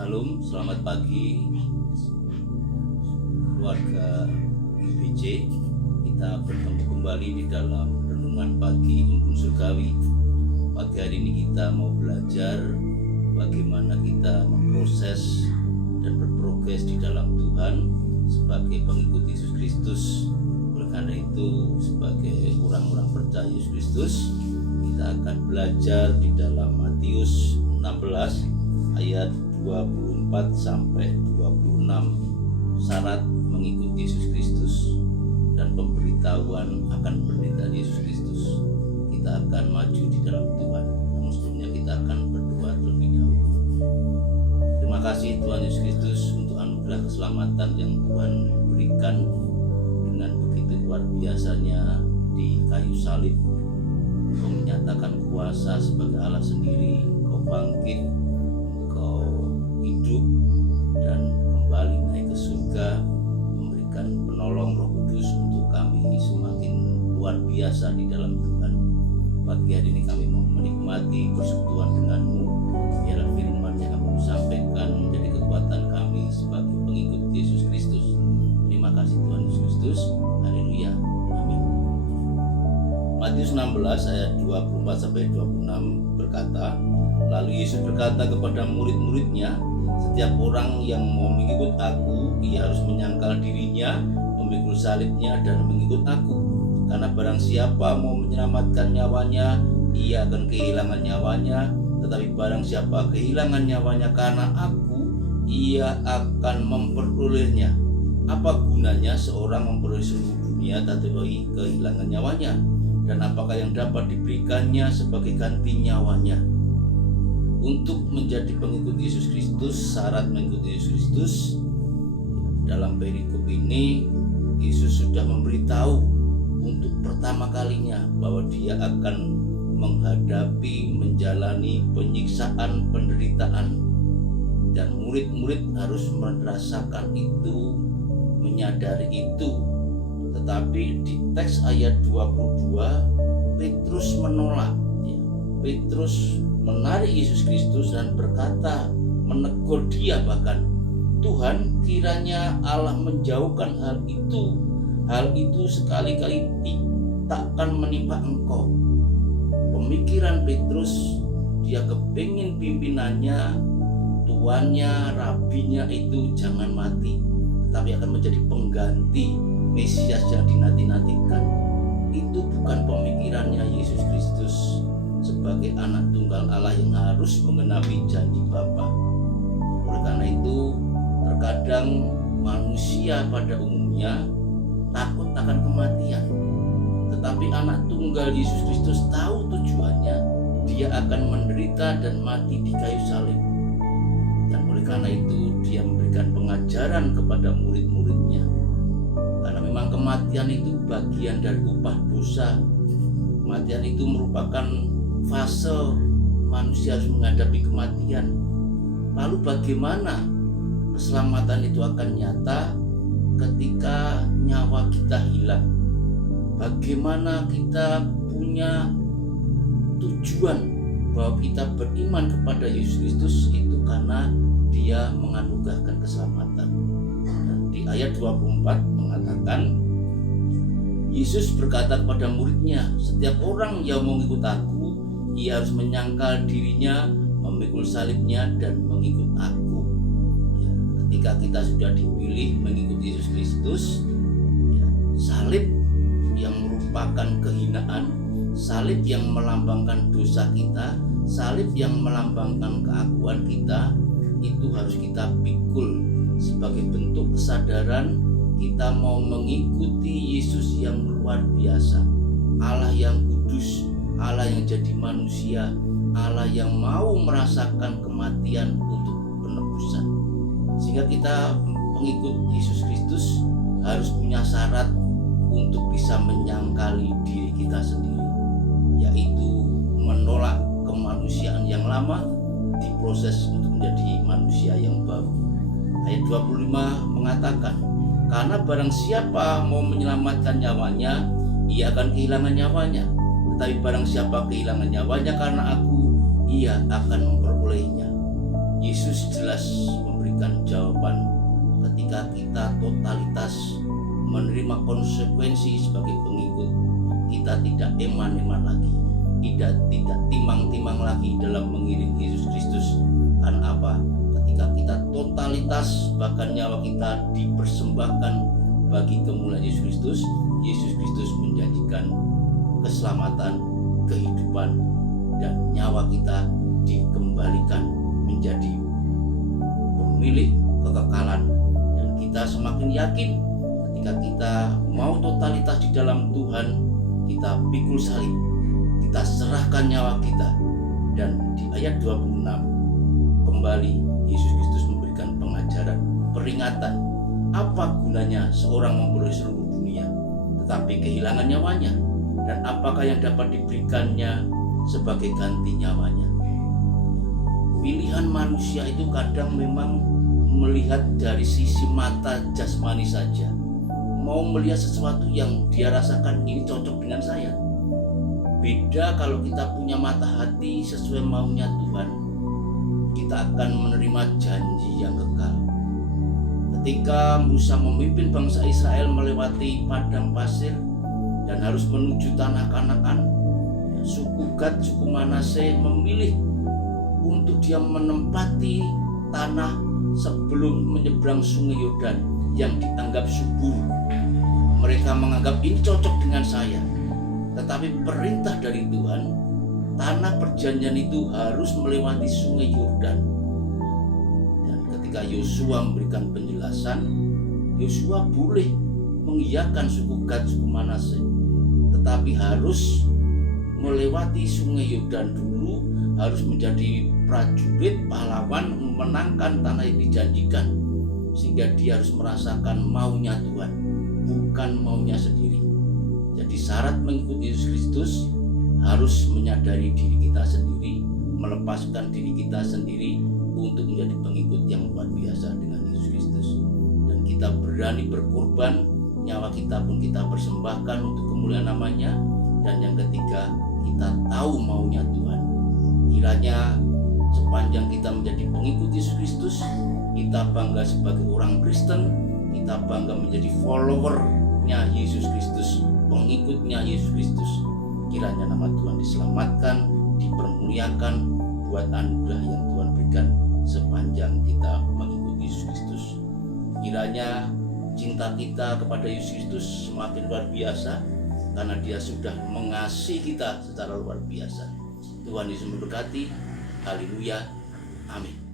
Salam, selamat pagi keluarga IBC. Kita bertemu kembali di dalam renungan pagi Umpun Surgawi. Pagi hari ini kita mau belajar bagaimana kita memproses dan berprogres di dalam Tuhan sebagai pengikut Yesus Kristus. Oleh karena itu, sebagai orang-orang percaya Yesus Kristus, kita akan belajar di dalam Matius 16 ayat 24 sampai 26, syarat mengikuti Yesus Kristus dan pemberitahuan akan penderitaan Yesus Kristus. Kita akan maju di dalam Tuhan. Namun sebelumnya kita akan berdoa terlebih dahulu. Terima kasih Tuhan Yesus Kristus untuk anugerah keselamatan yang Tuhan berikan dengan begitu luar biasanya di kayu salib. Engkau menyatakan kuasa sebagai Allah sendiri, Engkau bangkit, Engkau hidup dan kembali naik ke surga, memberikan penolong Roh Kudus untuk kami semakin luar biasa di dalam Tuhan. Pagi hari ini kami mau menikmati persekutuan dengan-Mu. Biarlah firman yang kamu sampaikan menjadi kekuatan kami sebagai pengikut Yesus Kristus. Terima kasih Tuhan Yesus Kristus. Haleluya. Amin. Matius 16 ayat 24 sampai 26 berkata, lalu Yesus berkata kepada murid-muridnya, setiap orang yang mau mengikut aku, ia harus menyangkal dirinya, memikul salibnya dan mengikut aku. Karena barang siapa mau menyelamatkan nyawanya, ia akan kehilangan nyawanya. Tetapi barang siapa kehilangan nyawanya karena aku, ia akan memperolehnya. Apa gunanya seorang memperoleh seluruh dunia tetapi kehilangan nyawanya? Dan apakah yang dapat diberikannya sebagai ganti nyawanya? Untuk menjadi pengikut Yesus Kristus, syarat mengikuti Yesus Kristus, dalam perikop ini Yesus sudah memberitahu untuk pertama kalinya bahwa dia akan menghadapi, menjalani penyiksaan, penderitaan, dan murid-murid harus merasakan itu, menyadari itu. Tetapi di teks ayat 22, Petrus menolak. Petrus menarik Yesus Kristus dan berkata, menegur dia bahkan, Tuhan, kiranya Allah menjauhkan hal itu sekali-kali takkan menimpa Engkau. Pemikiran Petrus, dia kepingin pimpinannya, tuannya, rabinya itu jangan mati, tapi akan menjadi pengganti Mesias yang dinanti-nantikan. Itu bukan pemikirannya Yesus Kristus sebagai anak tunggal Allah yang harus mengenapi janji Bapa. Oleh karena itu, terkadang manusia pada umumnya takut akan kematian. Tetapi anak tunggal Yesus Kristus tahu tujuannya. Dia akan menderita dan mati di kayu salib. Dan oleh karena itu, dia memberikan pengajaran kepada murid-muridnya. Karena memang kematian itu bagian dari upah dosa. Kematian itu merupakan fase manusia harus menghadapi kematian. Lalu bagaimana keselamatan itu akan nyata ketika nyawa kita hilang? Bagaimana kita punya tujuan bahwa kita beriman kepada Yesus Kristus itu karena dia menganugerahkan keselamatan. Dan di ayat 24 mengatakan, Yesus berkata kepada muridnya, setiap orang yang mau mengikut aku, ia harus menyangkal dirinya, memikul salibnya dan mengikut aku. Ketika kita sudah dipilih mengikut Yesus Kristus, salib yang merupakan kehinaan, salib yang melambangkan dosa kita, salib yang melambangkan keakuan kita, itu harus kita pikul sebagai bentuk kesadaran kita mau mengikuti Yesus yang luar biasa, Allah yang kudus, Allah yang jadi manusia, Allah yang mau merasakan kematian untuk penebusan. Sehingga kita pengikut Yesus Kristus harus punya syarat untuk bisa menyangkali diri kita sendiri, yaitu menolak kemanusiaan yang lama, diproses untuk menjadi manusia yang baru. Ayat 25 mengatakan, karena barang siapa mau menyelamatkan nyawanya, ia akan kehilangan nyawanya. Tetapi barang siapa kehilangan nyawanya karena aku, ia akan memperolehnya. Yesus jelas memberikan jawaban ketika kita totalitas menerima konsekuensi sebagai pengikut. Kita tidak eman-eman lagi, tidak timang-timang lagi dalam mengiring Yesus Kristus. Karena apa? Ketika kita totalitas, bahkan nyawa kita dipersembahkan bagi kemuliaan Yesus Kristus, Yesus Kristus menjanjikan keselamatan, kehidupan, dan nyawa kita dikembalikan menjadi pemilik kekekalan. Dan kita semakin yakin ketika kita mau totalitas di dalam Tuhan, kita pikul salib, kita serahkan nyawa kita. Dan di ayat 26 kembali Yesus Kristus memberikan pengajaran, peringatan. Apa gunanya seorang memperoleh seluruh dunia tetapi kehilangan nyawanya? Dan apakah yang dapat diberikannya sebagai ganti nyawanya? Pilihan manusia itu kadang memang melihat dari sisi mata jasmani saja, mau melihat sesuatu yang dia rasakan ini cocok dengan saya. Beda kalau kita punya mata hati sesuai maunya Tuhan, kita akan menerima janji yang kekal. Ketika Musa memimpin bangsa Israel melewati padang pasir dan harus menuju tanah Kanaan, suku Gad, suku Manase memilih untuk dia menempati tanah sebelum menyeberang sungai Yordan yang dianggap subur. Mereka menganggap ini cocok dengan saya. Tetapi perintah dari Tuhan, tanah perjanjian itu harus melewati sungai Yordan. Dan ketika Yosua memberikan penjelasan, Yosua boleh mengiyakan suku Gad, suku Manase, tetapi harus melewati sungai Yordan dulu, harus menjadi prajurit pahlawan memenangkan tanah yang dijanjikan, sehingga dia harus merasakan maunya Tuhan, bukan maunya sendiri. Jadi syarat mengikuti Yesus Kristus harus menyadari diri kita sendiri, melepaskan diri kita sendiri untuk menjadi pengikut yang luar biasa dengan Yesus Kristus. Dan kita berani berkorban, nyawa kita pun kita persembahkan untuk kemuliaan namanya. Dan yang ketiga, kita tahu maunya Tuhan. Kiranya sepanjang kita menjadi pengikut Yesus Kristus, kita bangga sebagai orang Kristen, kita bangga menjadi follower-nya Yesus Kristus, pengikutnya Yesus Kristus. Kiranya nama Tuhan diselamatkan, dipermuliakan buat anugerah yang Tuhan berikan sepanjang kita mengikuti Yesus Kristus. Kiranya cinta kita kepada Yesus Kristus semakin luar biasa karena Dia sudah mengasihi kita secara luar biasa. Tuhan Yesus memberkati. Haleluya. Amin.